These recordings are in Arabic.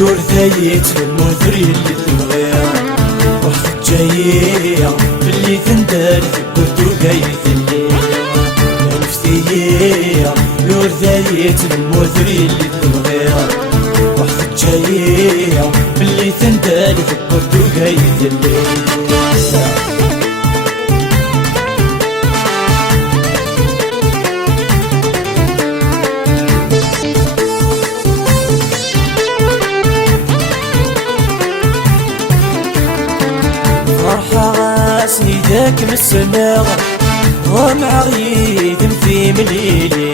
يورثايت المثري اللي تبغيها وحدك جاية باللي تندار قلتو قايت الليل يا نفسية يورثايت المثري اللي تبغيها وحدك جاية باللي تندار قلتو قايت الليل ذاك من السماء ومع غيد في مليلي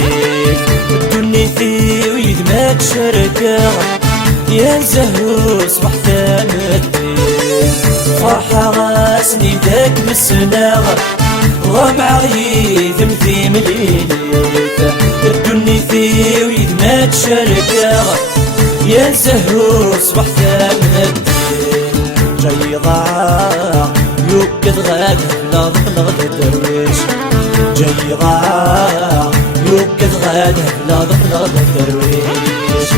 الدنيا في ويد ما تشاركا يا زهو صبح ثامتي فرحة غاسني ذاك من السماء ومع غيد في مليلي الدنيا في ويد ما تشاركا يا زهو صبح ثامتي جاي ضاع يوكد غاد بلاد الدرويش جاي غا يوكد غاد بلاد الدرويش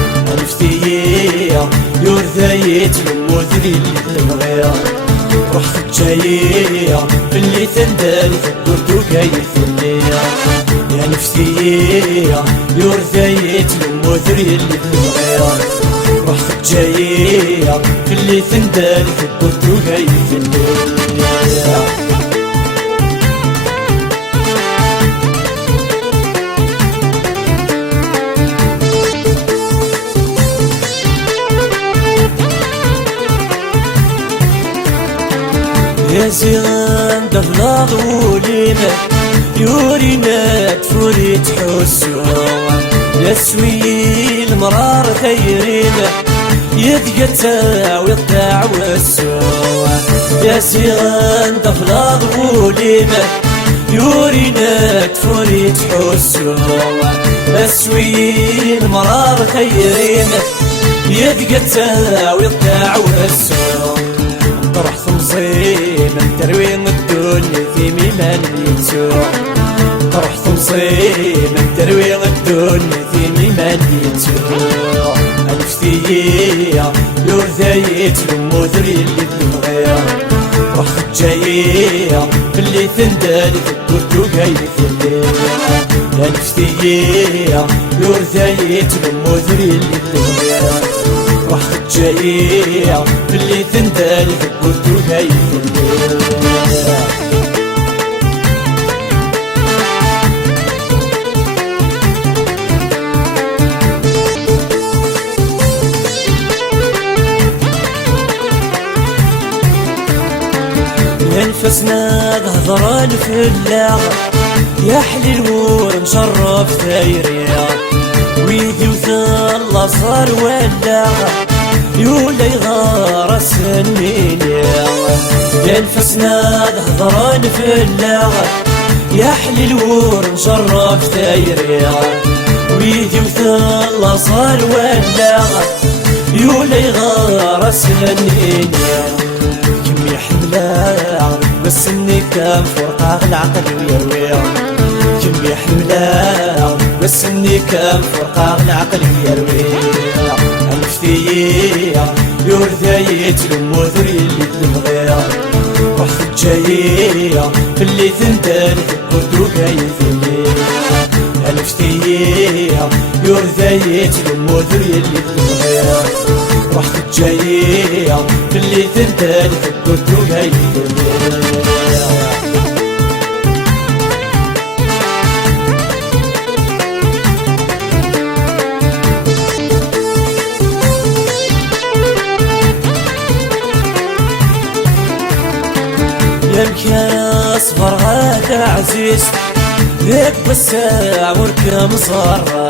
نفسية يورثايت المثري اللي تبغيها روحك جاية باللي تندال قلتو قايت الليل يا نفسية يورثايت المثري اللي تبغيها روحك جاية باللي تندال قلتو قايت الليل يا زيغان دفلاض ولينا يورينا تفوري تحسو يا سوي المرار خيرينا يتقطع ويقطع وسو يا زيغان دفلاض ولينا يورينا تفوري تحسو يا سوي المرار خيرينا يتقطع ويقطع وسو رحت مصيب تروين الدنيا في ميمان يتسوع رحت مصيب تروين الدنيا في ميمان يتسوع نفسية يورثايت المثري اللي تبغيها رحت جاية باللي تندال قلتو قايت الليل يا نفسية يورثايت المثري اللي تبغيها روحك جاية باللي تندال قلتو قايت الليل ينفسنا ظهران في اللاغ يا حليل ونشرف ثايريا ويدي وثالله صار ولاغ يولا يغار السنين ينفسنا ظهران في اللاغ يا حليل ونشرف ثايريا ويدي وثالله صار ولاغ يولا يغار السنين كم يحملها بس اني كان فرقة العقل ويرويها كم يحملها بس اني كان فرقة العقل ويرويها نفسية يورثايت المثري اللي تبغيها روحك جاية باللي تندال قلتو قايت الليل نفسية يورثايت المثري اللي تبغيها روحك جاية باللي تندال قلتو قايت الليل يمكن اصبر هذا عزيز ليك بالساعة وركم صرا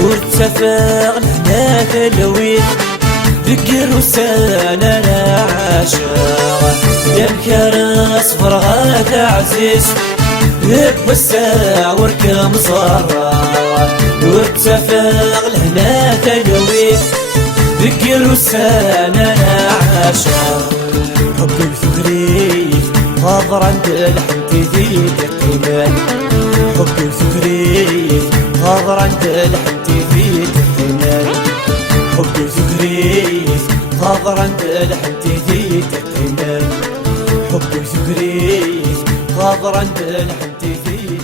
وارتفع لهنا تلوين ذكر وسانا لا عاشا يمكن اصبر هذا عزيز ليك بالساعة وركم صرا وارتفع لهنا تلوين ذكر وسانا لا عاشا حبي وثغري غاضر عند لحمتي ذيك القيمان حبي وثغري غاضر عند لحمتي ذيك القيمان حبي ذكريت خاطر عند الحنتيتي تقيمن حبي ذكريت خاطر عند الحنتيتي